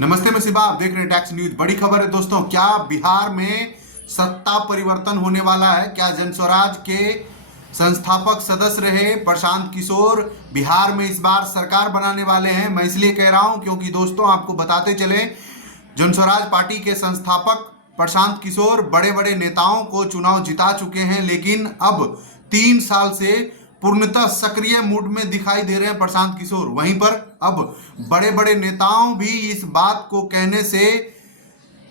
नमस्ते, मैं शिवा, आप देख रहे हैं टैक्स न्यूज। बड़ी खबर है दोस्तों, क्या बिहार में सत्ता परिवर्तन होने वाला है? क्या जनस्वराज के संस्थापक सदस्य रहे प्रशांत किशोर बिहार में इस बार सरकार बनाने वाले हैं? मैं इसलिए कह रहा हूं क्योंकि दोस्तों आपको बताते चले, जनस्वराज पार्टी के संस्थापक प्रशांत किशोर बड़े बड़े नेताओं को चुनाव जिता चुके हैं, लेकिन अब 3 साल से पूर्णतः सक्रिय मूड में दिखाई दे रहे हैं प्रशांत किशोर। वहीं पर अब बड़े बड़े नेताओं भी इस बात को कहने से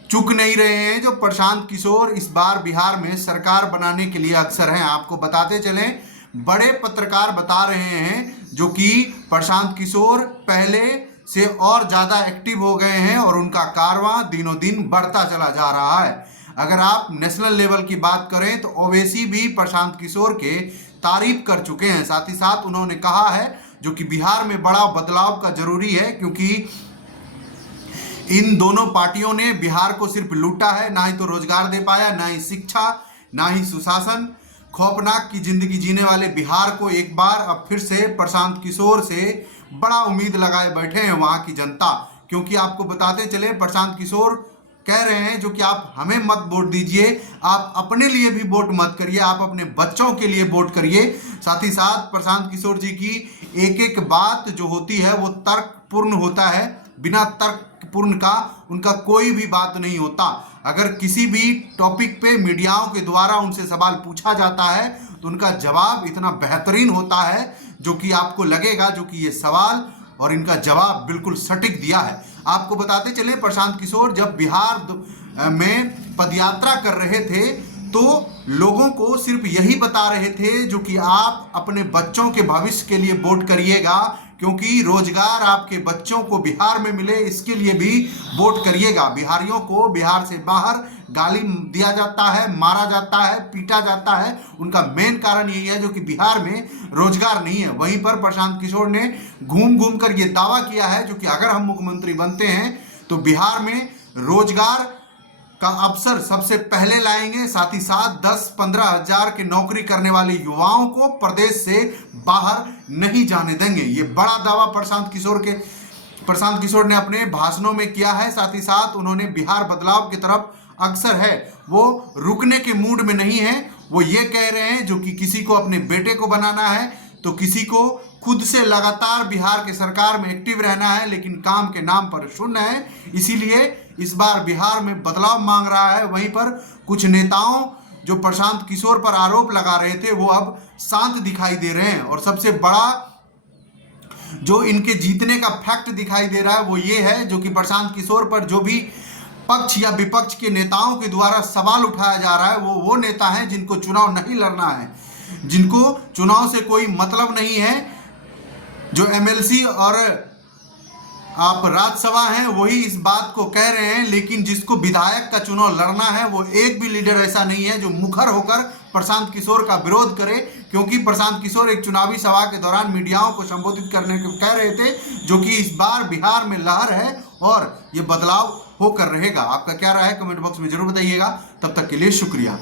चूक नहीं रहे हैं जो प्रशांत किशोर इस बार बिहार में सरकार बनाने के लिए अग्रसर हैं। आपको बताते चलें, बड़े पत्रकार बता रहे हैं जो कि प्रशांत किशोर पहले से और ज्यादा एक्टिव हो गए हैं और उनका कारवां दिनों दिन बढ़ता चला जा रहा है। अगर आप नेशनल लेवल की बात करें तो ओवैसी भी प्रशांत किशोर के तारीफ कर चुके हैं। साथ ही साथ उन्होंने कहा है जो कि बिहार में बड़ा बदलाव का जरूरी है, क्योंकि इन दोनों पार्टियों ने बिहार को सिर्फ लूटा है, ना ही तो रोजगार दे पाया, ना ही शिक्षा, ना ही सुशासन। खौफनाक की जिंदगी जीने वाले बिहार को एक बार अब फिर से प्रशांत किशोर से बड़ा उम्मीद लगाए बैठे हैं वहां की जनता। क्योंकि आपको बताते चले, प्रशांत किशोर कह रहे हैं जो कि आप हमें मत वोट दीजिए, आप अपने लिए भी वोट मत करिए, आप अपने बच्चों के लिए वोट करिए। साथ ही साथ प्रशांत किशोर जी की एक एक बात जो होती है वो तर्कपूर्ण होता है, बिना तर्कपूर्ण का उनका कोई भी बात नहीं होता। अगर किसी भी टॉपिक पे मीडियाओं के द्वारा उनसे सवाल पूछा जाता है तो उनका जवाब इतना बेहतरीन होता है जो कि आपको लगेगा जो कि ये सवाल और इनका जवाब बिल्कुल सटीक दिया है। आपको बताते चले, प्रशांत किशोर जब बिहार में पदयात्रा कर रहे थे तो लोगों को सिर्फ यही बता रहे थे जो कि आप अपने बच्चों के भविष्य के लिए वोट करिएगा, क्योंकि रोजगार आपके बच्चों को बिहार में मिले इसके लिए भी वोट करिएगा। बिहारियों को बिहार से बाहर गाली दिया जाता है, मारा जाता है, पीटा जाता है, उनका मेन कारण यही है जो कि बिहार में रोजगार नहीं है। वहीं पर प्रशांत किशोर ने घूम घूम कर ये दावा किया है जो कि अगर हम मुख्यमंत्री बनते हैं तो बिहार में रोजगार का अवसर सबसे पहले लाएंगे। साथ ही साथ 10-15 हजार के नौकरी करने वाले युवाओं को प्रदेश से बाहर नहीं जाने देंगे। ये बड़ा दावा प्रशांत किशोर ने अपने भाषणों में किया है। साथ ही साथ उन्होंने बिहार बदलाव की तरफ अक्सर है, वो रुकने के मूड में नहीं है। वो ये कह रहे हैं जो कि किसी को अपने बेटे को बनाना है तो किसी को खुद से लगातार बिहार के सरकार में एक्टिव रहना है, लेकिन काम के नाम पर शून्य है। इसीलिए इस बार बिहार में बदलाव मांग रहा है। वहीं पर कुछ नेताओं जो प्रशांत किशोर पर आरोप लगा रहे थे वो अब शांत दिखाई दे रहे हैं। और सबसे बड़ा जो इनके जीतने का फैक्ट दिखाई दे रहा है वो ये है जो कि प्रशांत किशोर पर जो भी पक्ष या विपक्ष के नेताओं के द्वारा सवाल उठाया जा रहा है वो नेता हैं जिनको चुनाव नहीं लड़ना है, जिनको चुनाव से कोई मतलब नहीं है। जो एमएलसी और आप राज्यसभा हैं वही इस बात को कह रहे हैं, लेकिन जिसको विधायक का चुनाव लड़ना है वो एक भी लीडर ऐसा नहीं है जो मुखर होकर प्रशांत किशोर का विरोध करे। क्योंकि प्रशांत किशोर एक चुनावी सभा के दौरान मीडियाओं को संबोधित करने को कह रहे थे जो कि इस बार बिहार में लहर है और ये बदलाव होकर रहेगा। आपका क्या राय है कमेंट बॉक्स में जरूर बताइएगा। तब तक के लिए शुक्रिया।